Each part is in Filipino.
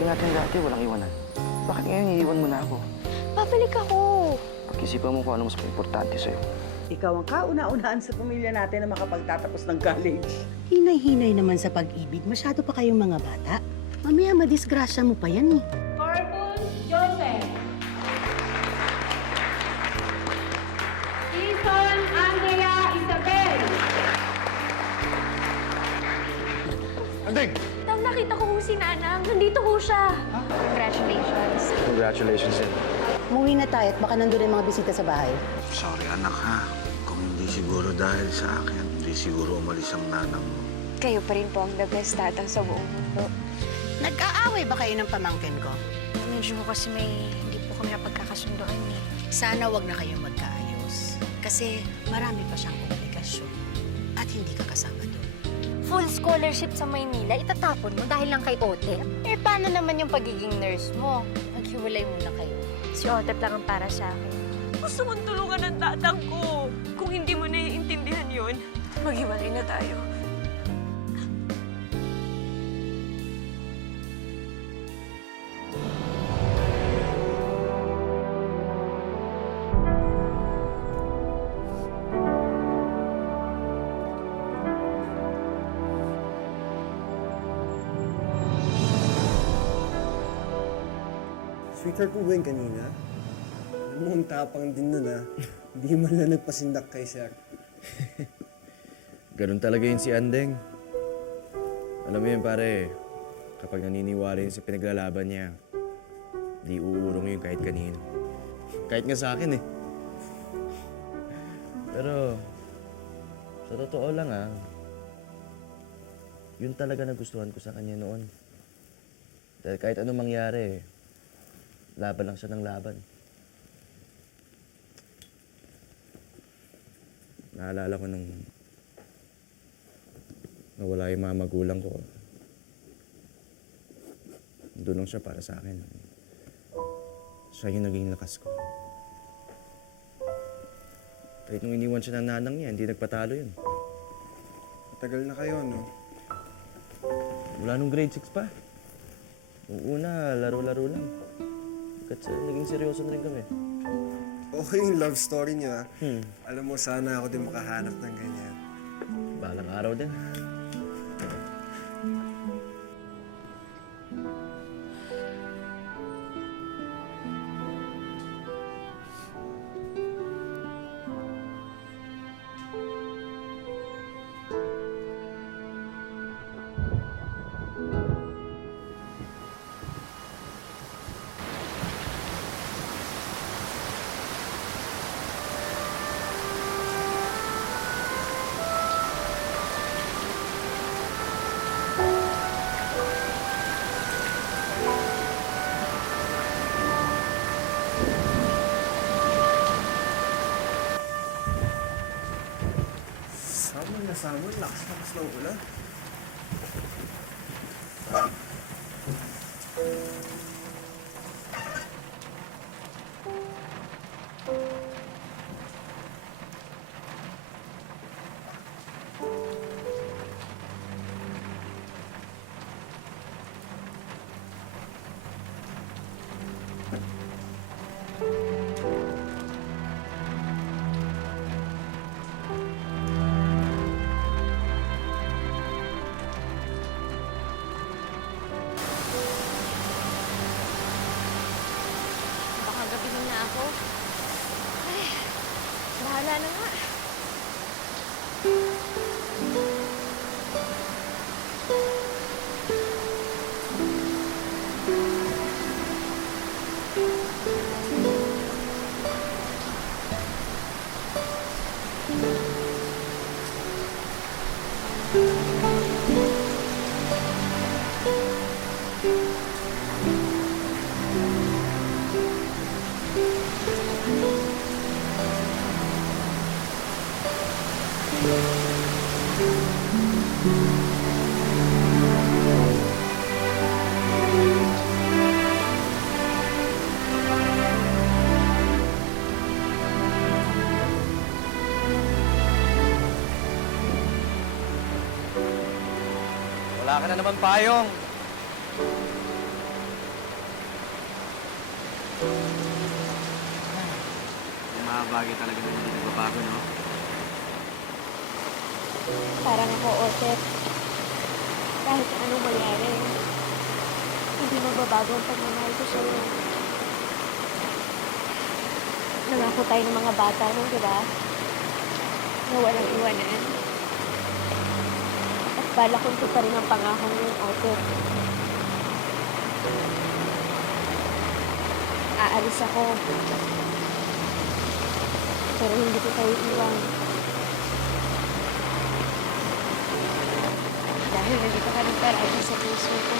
Sabi natin dati, walang iwanan. Bakit ngayon iiwan mo na ako? Babalik ako. Pag-isipan mo kung ano mas importante sa'yo. Ikaw ang kauna-unahan sa pamilya natin na makapagtatapos ng college. Hinay-hinay naman sa pag-ibig. Masyado pa kayong mga bata. Mamaya madisgrasya mo pa yan eh. Corpus Joseph. Season Andrea Isabel. Andeng! Tang nakita ko si Nanang. Nandito ho siya. Congratulations. Congratulations, din. Umuwi na tayo at baka nandun yung mga bisita sa bahay. Sorry anak ha. Kung hindi siguro dahil sa akin, hindi siguro umalis ang nanang mo. Kayo pa rin po ang the best tatang sa buong mundo. Nag-aaway ba kayo ng pamangkin ko? Medyo kasi hindi po kami napagkakasundoan eh. Sana wag na kayong magkaayos. Kasi marami pa siyang komplikasyon. At hindi ka kasama doon. Full scholarship sa Maynila, itatapon mo dahil lang kay Otep? Eh, paano naman yung pagiging nurse mo? Maghiwalay muna kayo. Si Otep lang ang para sa akin. Gusto kong tulungan ng tatang ko. Kung hindi mo naiintindihan yun, maghiwalay na tayo. Sweetheart mo ba yung kanina? Alam mo, ang tapang din nun ah. Hindi man lang nagpasindak kay Sir. Ganun talaga yun si Andeng. Alam mo yun, pare, kapag naniniwala yun sa pinaglalaban niya, di uurong yun kahit kanino. Kahit nga sa akin eh. Pero, sa totoo lang yun talaga nagustuhan ko sa kanya noon. Dahil kahit anong mangyari, laban lang siya ng laban. Naalala ko nung nawala yung mga magulang ko. Doon lang siya para sa akin. Siya yung naging lakas ko. Kahit nung iniwan siya ng nanang niya, hindi nagpatalo yun. Matagal na kayo, no? Mula nung grade 6 pa. Nung una, laro-laro lang. Kasi naging seryoso na rin kami. Okay yung love story niyo ah. Alam mo, sana ako din makahanap ng ganyan. Balang araw din. Samon, lakas ng ulan. Baka gabihin na ako. Ay, bahala na nga. Wala ka na naman payong. mga bagay talaga na hindi nagbabago, no? Parang ako, Otep. Kahit anong mangyari, hindi mababago ang pagmamahal ko sa'yo. Nangako tayo ng mga bata nun, di ba? Na walang iwanan. At bala kong pa rin ang pangakong yung Otep. Aalis ako. Pero hindi ko kayo iwan. Dahil nandito ka ng parati sa puso ko.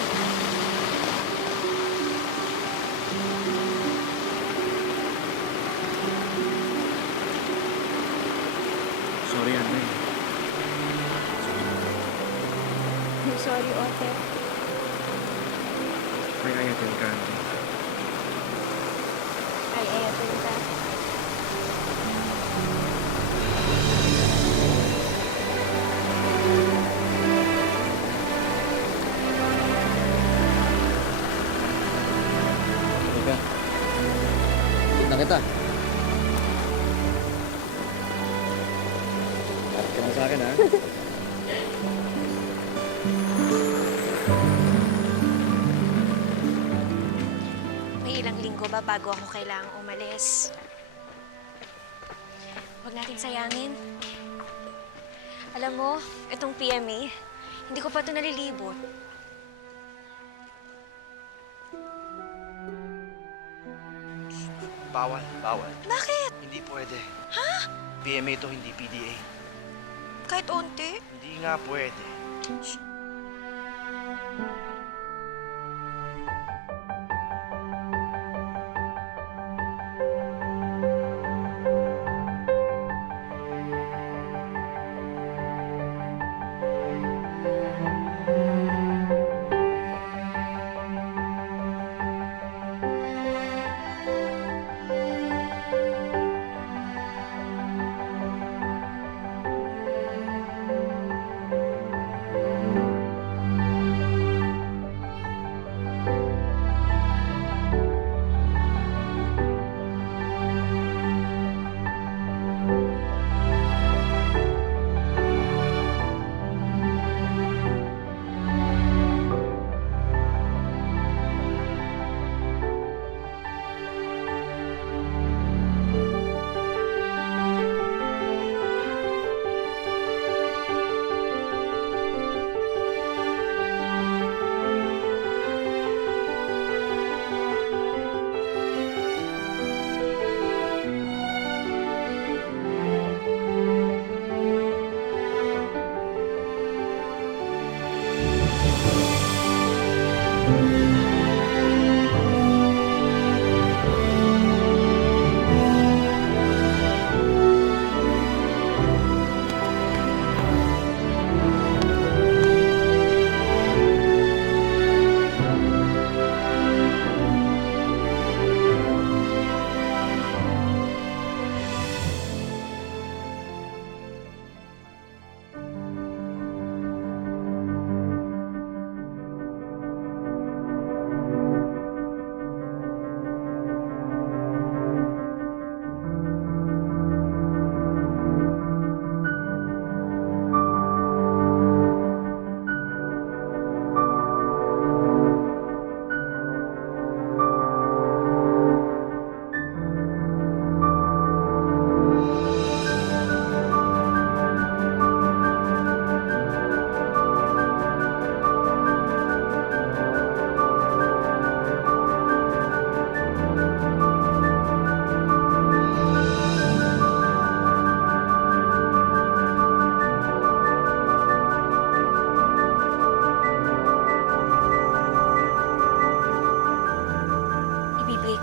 Sorry, Andeng. I'm sorry, Otep. May ayatin ka, Andeng. Ay, ayatin ka. Teka. Ikot na kita. Harap ka na sa akin, ha? May ilang linggo ba bago ako kailangang umalis? Huwag natin sayangin. Alam mo, itong PMA, hindi ko pa ito nalilibot. Bawal, bawal. Bakit? Hindi pwede. Ha? PMA to, hindi PDA. Kahit onti? Hindi nga pwede.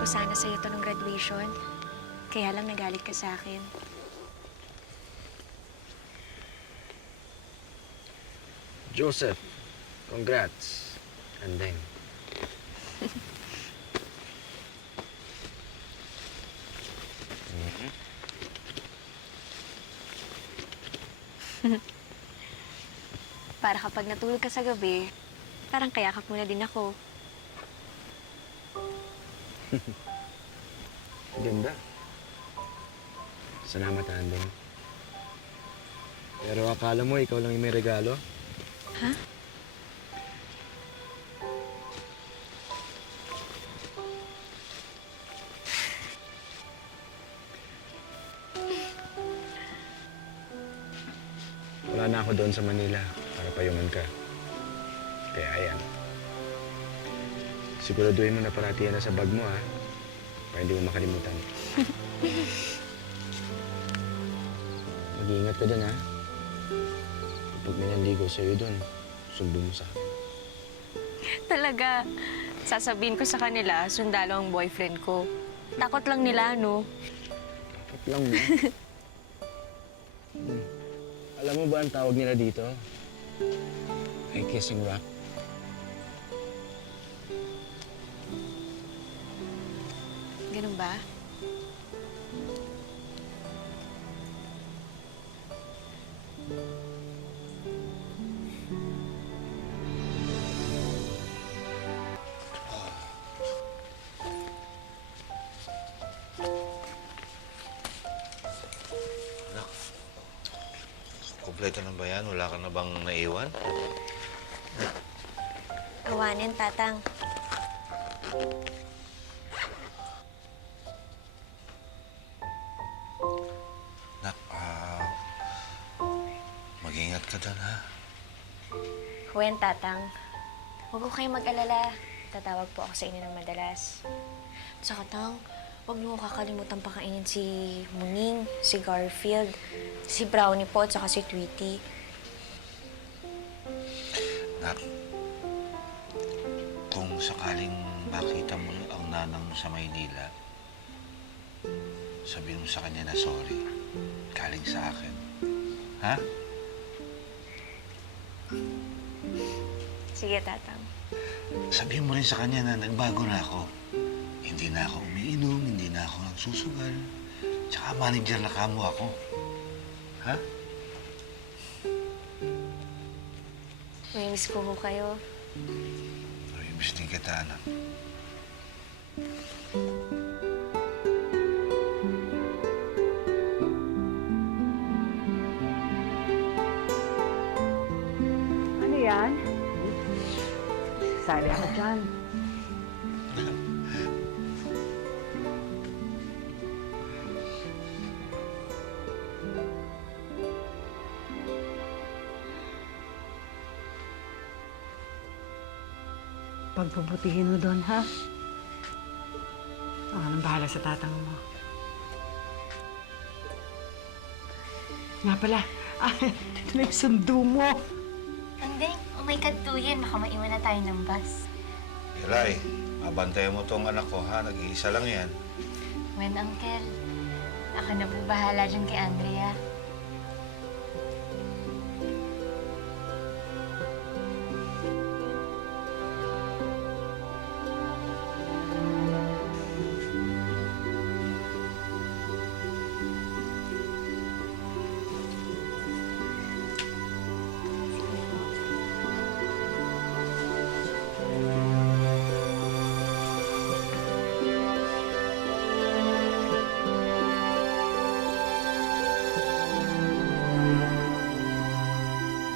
sana sa'yo to nung graduation. Kaya lang nagalit ka sa akin. Joseph, congrats. And then, Para kapag natulog ka sa gabi, parang kayakap mo na din ako. ganda. Salamat, Andeng. Pero akala mo ikaw lang yung may regalo? Ha? Wala na ako doon sa Manila para payungan ka. Kaya ayan. Siguraduhin mo na parati yan sa bag mo, ha? Para hindi mo makalimutan. Mag-iingat ka dun, ha? Kapag may nanligaw sa'yo dun, sumbong mo sa akin. Talaga, sasabihin ko sa kanila, sundalo ang boyfriend ko. Takot lang nila, no? Takot lang, no? Alam mo ba ang tawag nila dito? Ay kissing rock. Ganun ba? Kompleto na ba yan? Wala ka na bang naiwan? Awanin, Tatang. Nak, mag-ingat ka dyan, ha? Huwen, Tatang. Huwag ko kayong mag-alala. Tatawag po ako sa inyo ng madalas. Saka, Tang, huwag niyo kakalimutan pakainin si Muning, si Garfield, si Brownie po, at saka si Tweety. Nak, kung sakaling makita mo ang nanang mo sa Maynila, sabihin mo sa kanya na sorry. Galing sa akin. Ha? Sige, Tatang. Sabihin mo rin sa kanya na nagbago na ako. Hindi na ako umiinom, hindi na ako nagsusugal. Tsaka manager na kamo ako. Ha? May miss ko ho kayo. Miss din kita, anak. Ano yan? Sali ako dyan. Pagpuputihin mo doon, ha? Ako nang bahala sa tatang mo. Nga pala, ito na yung sundo mo. Andeng, may kadtuyin. Baka maiwan na tayo ng bus. Elay, mabantayan mo tong anak ko, ha? Nag-iisa lang yan. When, Uncle, ako na po bahala dyan kay Andrea.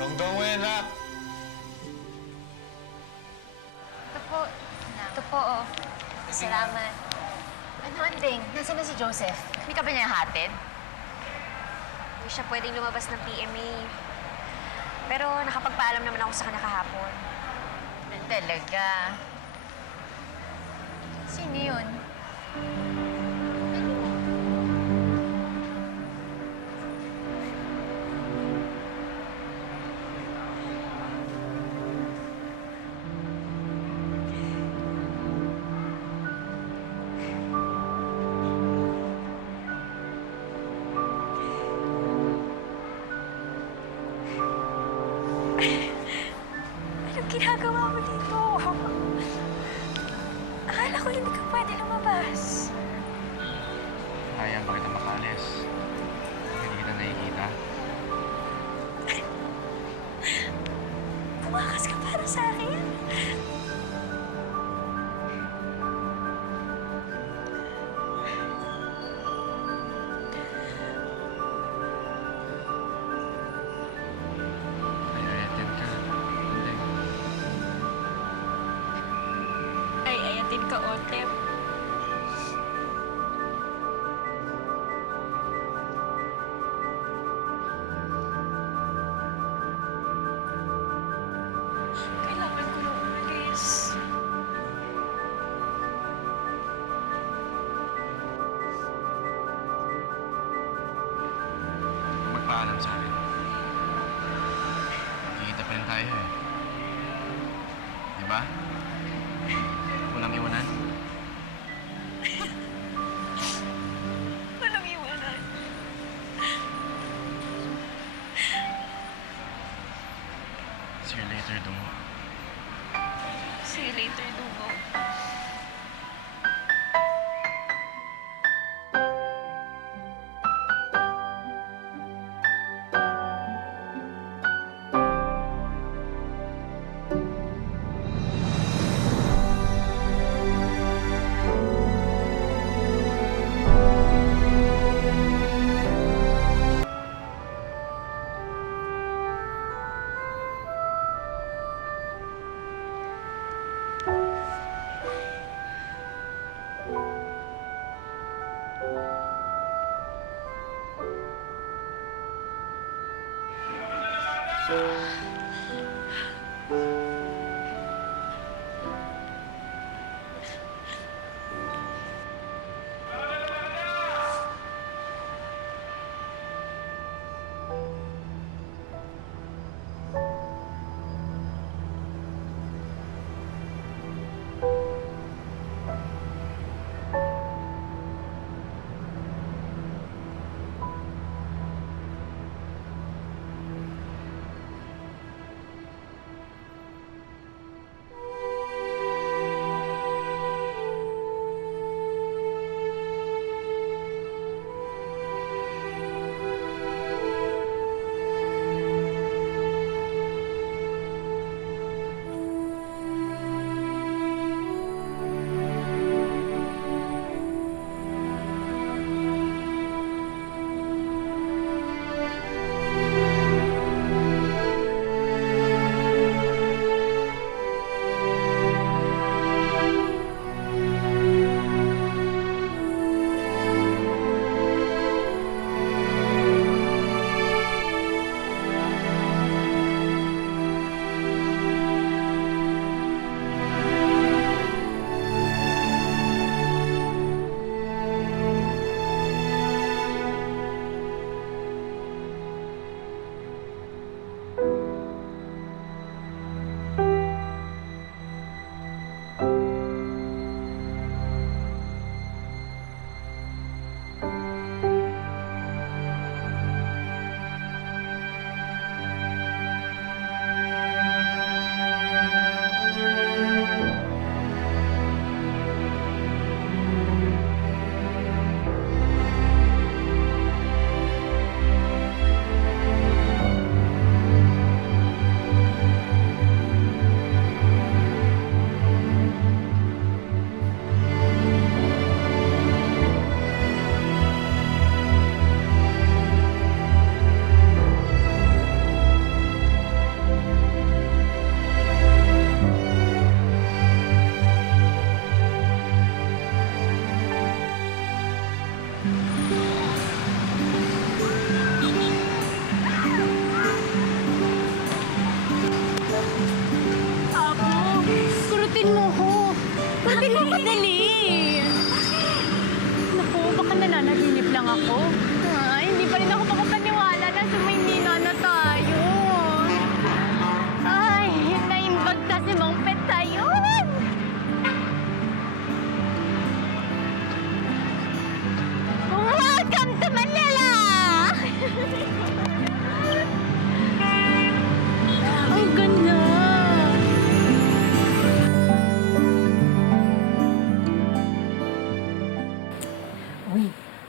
Dongdong mo yan, nak! Ito po, oh. Salamat. Ano, Andeng? Nasaan na si Joseph? Hindi ka ba niya hatid? Hindi siya pwedeng lumabas ng PMA. Pero nakapagpaalam naman ako sa kanya kahapon. Talaga? Sino yun? Anong ginagawa mo dito? Akala ko hindi ka pwede lumabas. sa akin. Kikita pa rin tayo eh. Di ba? Walang iwanan. Walang iwanan. See you later, Dungo. See you later, Dungo.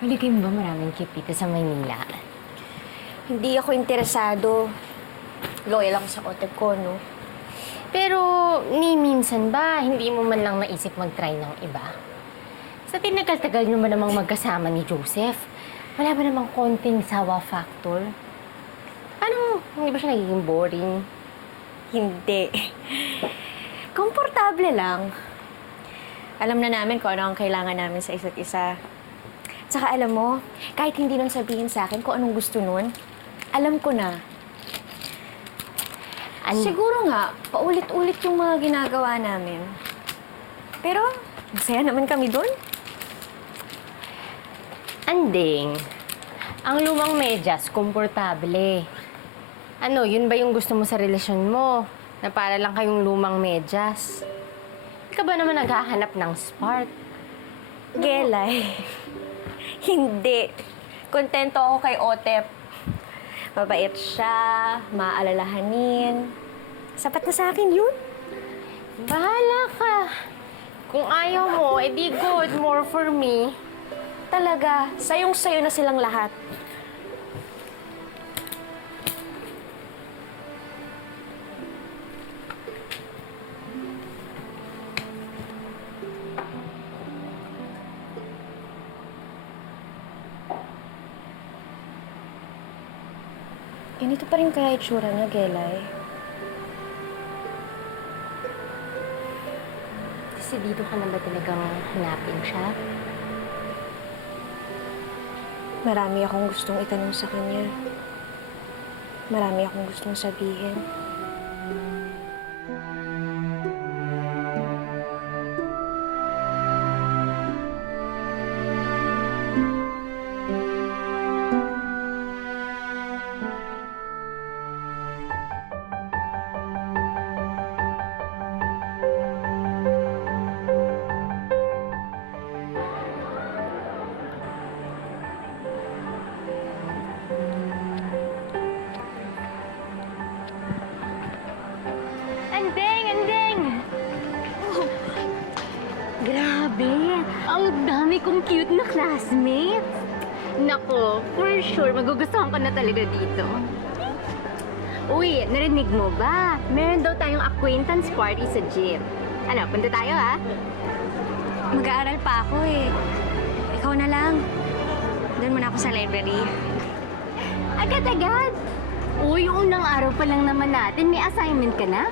Palagay mo ba maraming cute dito sa Maynila? Hindi ako interesado. Loyal ako sa ote ko, no? Pero ni minsan ba, hindi mo man lang naisip mag-try ng iba? Sa tinagal-tagal nyo ba namang magkasama ni Joseph? Wala ba namang konting sawa factor? Paano, hindi ba siya nagiging boring? Hindi. Komportable lang. Alam na namin kung ano ang kailangan namin sa isa't isa. Tsaka alam mo, kahit hindi nun sabihin sa akin kung anong gusto nun, alam ko na. Siguro nga, paulit-ulit yung mga ginagawa namin. Pero, masaya naman kami doon. Anding, Ang lumang medyas, komportable. Ano, yun ba yung gusto mo sa relasyon mo? Na para lang kayong lumang medyas? Hindi ka ba naman naghahanap ng spark? Gelay. Hindi. Kontento ako kay Otep. Mabait siya, maalalahanin. Sapat na sa akin yun. Bahala ka. Kung ayaw mo, edi good, more for me. Talaga, sayong-sayo na silang lahat. Ganito pa rin kaya itsura niya, Gelay. Desidido ka na ba talagang hanapin siya? Marami akong gustong itanong sa kanya. Marami akong gustong sabihin. Andeng! Andeng! Oh, grabe! Ang dami kong cute na classmates! Nako, for sure, magugustuhan ko na talaga dito. Uy, narinig mo ba? Meron daw tayong acquaintance party sa gym. Ano, punta tayo ha? Mag-aaral pa ako eh. Ikaw na lang. Doon muna ako sa library. Agad-agad! Uy, unang araw pa lang naman natin. May assignment ka na?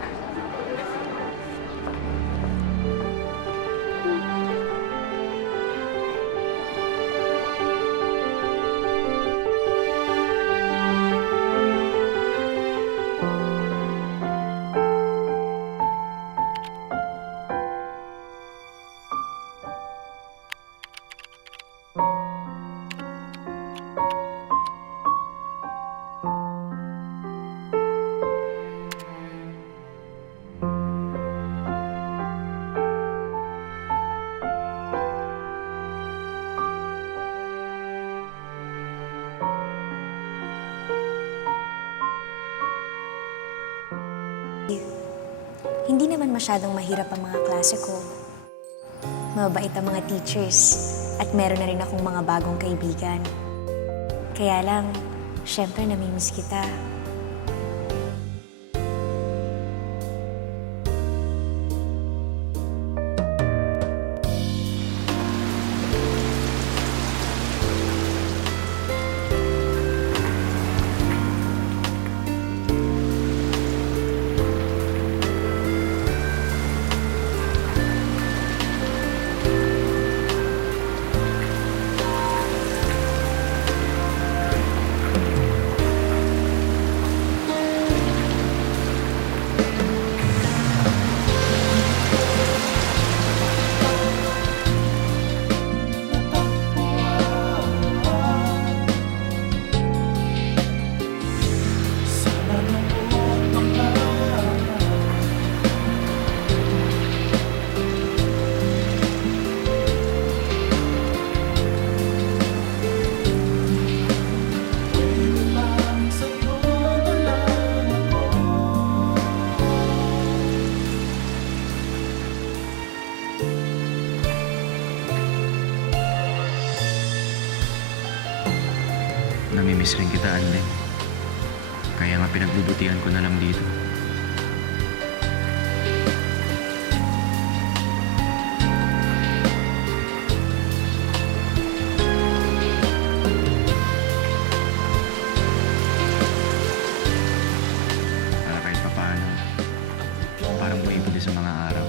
Hindi naman masyadong mahirap ang mga klase ko. Mabait ang mga teachers at meron na rin akong mga bagong kaibigan. Kaya lang, syempre namimiss kita. Namimiss rin kita, Andeng. Kaya nga pinagbubutihan ko na lang dito. Para kahit papaano, parang buhay-buti sa mga araw.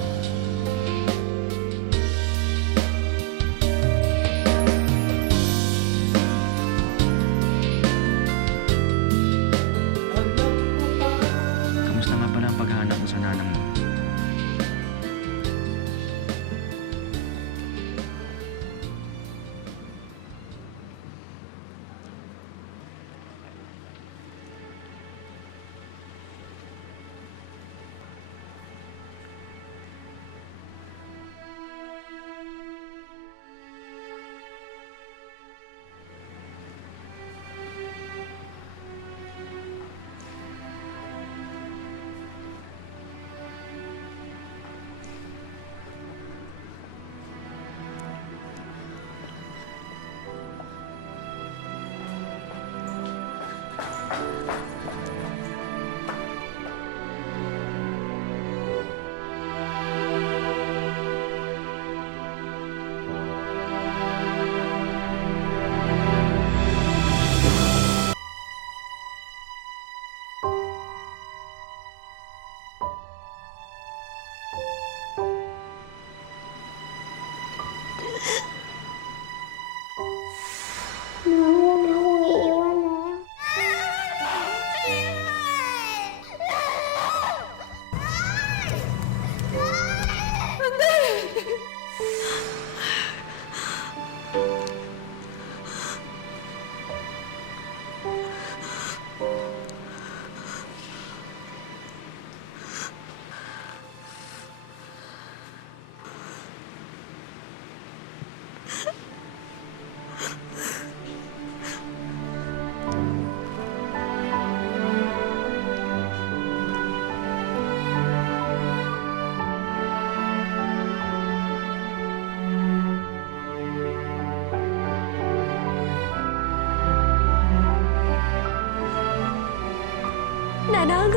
Nanang!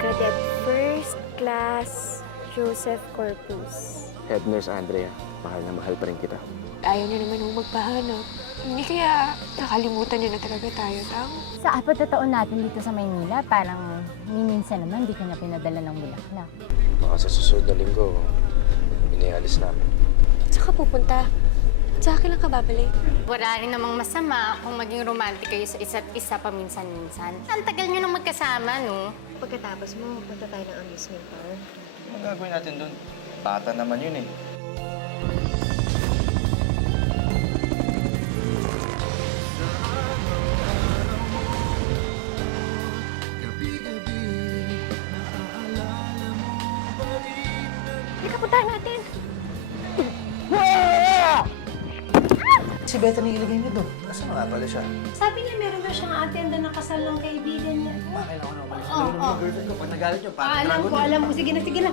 Cadet First Class Joseph Corpus. Head Nurse Andrea, mahal na mahal pa rin kita. Ayaw niya naman nung magpahanap. Hindi kaya nakalimutan niya na talaga tayo, Tang? Sa 4 na taon natin dito sa Maynila, parang minsan naman di ka na pinadala ng bulaklak. Baka sa susunod na linggo, inialis namin. Saan ka pupunta? Sa akin lang ka babalik. Wala rin namang masama kung maging romantic kayo sa isa't isa paminsan-minsan. Ang tagal nyo nang magkasama, no? Pagkatapos mo, punta tayo ng amusement park. Anong gagawin natin doon? Bata naman yun eh. Halika, puntahan natin. Si Bethany ilagay niyo doon. Nasaan nga pala siya? Sabi niya meron daw siyang attend na kasal ng kaibigan niya. Kailangan ko na umalis. Oo, oo. Girlfriend ko, pag nagalit niyo, parang Alam ko. Sige na.